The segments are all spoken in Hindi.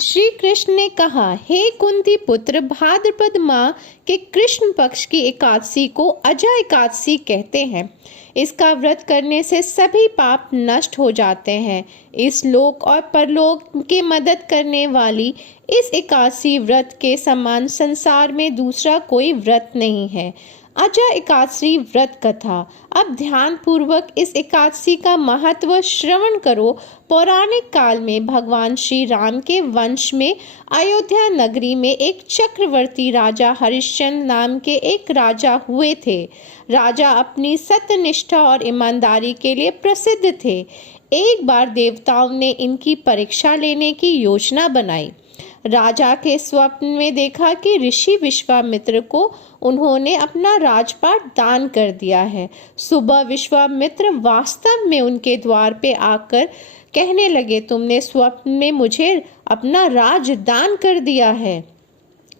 श्री कृष्ण ने कहा, हे कुंती पुत्र, भाद्रपद माह के कृष्ण पक्ष की एकादशी को अजा एकादशी कहते हैं। इसका व्रत करने से सभी पाप नष्ट हो जाते हैं। इस लोक और परलोक की मदद करने वाली इस एकादशी व्रत के समान संसार में दूसरा कोई व्रत नहीं है। अजा एकादशी व्रत कथा। अब ध्यान पूर्वक इस एकादशी का महत्व श्रवण करो। पौराणिक काल में भगवान श्री राम के वंश में अयोध्या नगरी में एक चक्रवर्ती राजा हरिश्चंद्र नाम के एक राजा हुए थे। राजा अपनी सत्यनिष्ठा और ईमानदारी के लिए प्रसिद्ध थे। एक बार देवताओं ने इनकी परीक्षा लेने की योजना बनाई। राजा के स्वप्न में देखा कि ऋषि विश्वामित्र को उन्होंने अपना राजपाट दान कर दिया है। सुबह विश्वामित्र वास्तव में उनके द्वार पे आकर कहने लगे, तुमने स्वप्न में मुझे अपना राज दान कर दिया है।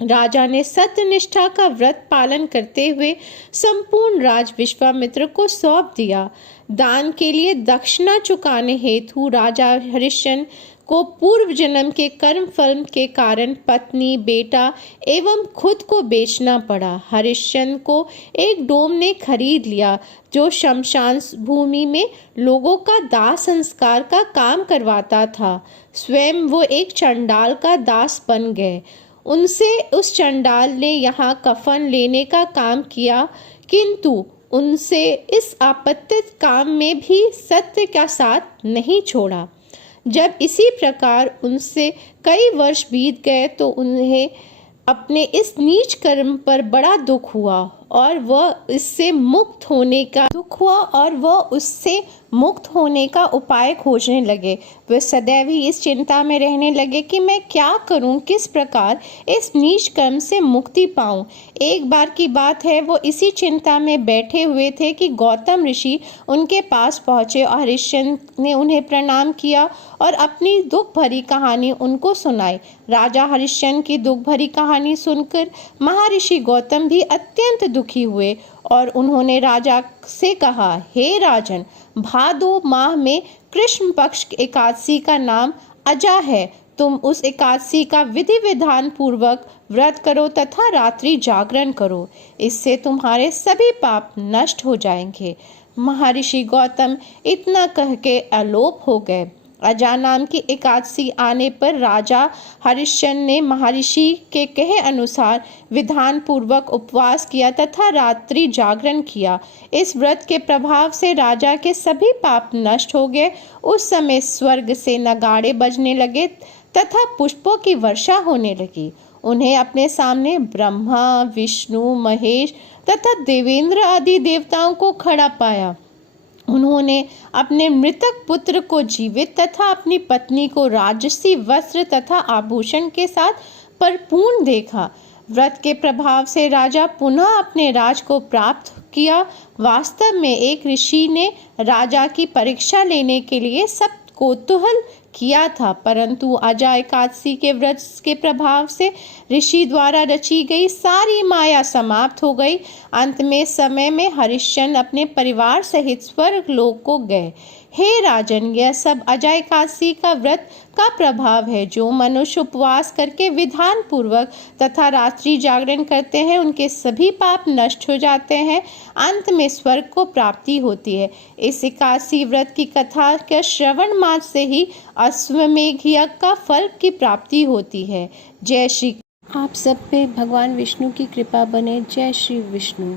राजा ने सत्यनिष्ठा का व्रत पालन करते हुए संपूर्ण राज विश्वामित्र को सौंप दिया। दान के लिए दक्षिणा चुकाने हेतु राजा हरिश्चंद्र को पूर्व जन्म के कर्म फल के कारण पत्नी, बेटा एवं खुद को बेचना पड़ा। हरिश्चंद्र को एक डोम ने खरीद लिया जो शमशान भूमि में लोगों का दाह संस्कार का काम करवाता था। स्वयं वो एक चंडाल का दास बन गए। उनसे उस चंडाल ने यहाँ कफन लेने का काम किया, किंतु उनसे इस आपत्तित काम में भी सत्य का साथ नहीं छोड़ा। जब इसी प्रकार उनसे कई वर्ष बीत गए तो उन्हें अपने इस नीच कर्म पर बड़ा दुख हुआ और वह उससे मुक्त होने का उपाय खोजने लगे। वे सदैव ही इस चिंता में रहने लगे कि मैं क्या करूं, किस प्रकार इस नीच कर्म से मुक्ति पाऊं। एक बार की बात है, वो इसी चिंता में बैठे हुए थे कि गौतम ऋषि उनके पास पहुंचे और हरिश्चंद्र ने उन्हें प्रणाम किया और अपनी दुख भरी कहानी उनको सुनाई। राजा हरिश्चंद्र की दुख भरी कहानी सुनकर महर्षि गौतम भी अत्यंत दुखी हुए और उन्होंने राजा से कहा, हे राजन, भादो माह में कृष्ण पक्ष एकादशी का नाम अजा है। तुम उस एकादशी का विधि विधान पूर्वक व्रत करो तथा रात्रि जागरण करो। इससे तुम्हारे सभी पाप नष्ट हो जाएंगे। महर्षि गौतम इतना कह के अलोप हो गए। अजा नाम की एकादशी आने पर राजा हरिश्चंद्र ने महर्षि के कहे अनुसार विधान पूर्वक उपवास किया तथा रात्रि जागरण किया। इस व्रत के प्रभाव से राजा के सभी पाप नष्ट हो गए। उस समय स्वर्ग से नगाड़े बजने लगे तथा पुष्पों की वर्षा होने लगी। उन्हें अपने सामने ब्रह्मा, विष्णु, महेश तथा देवेंद्र आदि देवताओं को खड़ा पाया। उन्होंने अपने मृतक पुत्र को जीवित तथा अपनी पत्नी को राजसी वस्त्र तथा आभूषण के साथ परिपूर्ण देखा। व्रत के प्रभाव से राजा पुनः अपने राज को प्राप्त किया। वास्तव में एक ऋषि ने राजा की परीक्षा लेने के लिए सब कौतूहल किया था, परंतु अजा एकादशी के व्रत के प्रभाव से ऋषि द्वारा रची गई सारी माया समाप्त हो गई। अंत में समय में हरिश्चंद्र अपने परिवार सहित स्वर्ग लोक को गए। हे राजन, यह सब अजा एकादशी का व्रत का प्रभाव है। जो मनुष्य उपवास करके विधान पूर्वक तथा रात्रि जागरण करते हैं, उनके सभी पाप नष्ट हो जाते हैं। अंत में स्वर्ग को प्राप्ति होती है। इस एकादशी व्रत की कथा के श्रवण मात्र से ही अश्वमेध यज्ञ का फल की प्राप्ति होती है। जय श्री। आप सब पे भगवान विष्णु की कृपा बने। जय श्री विष्णु।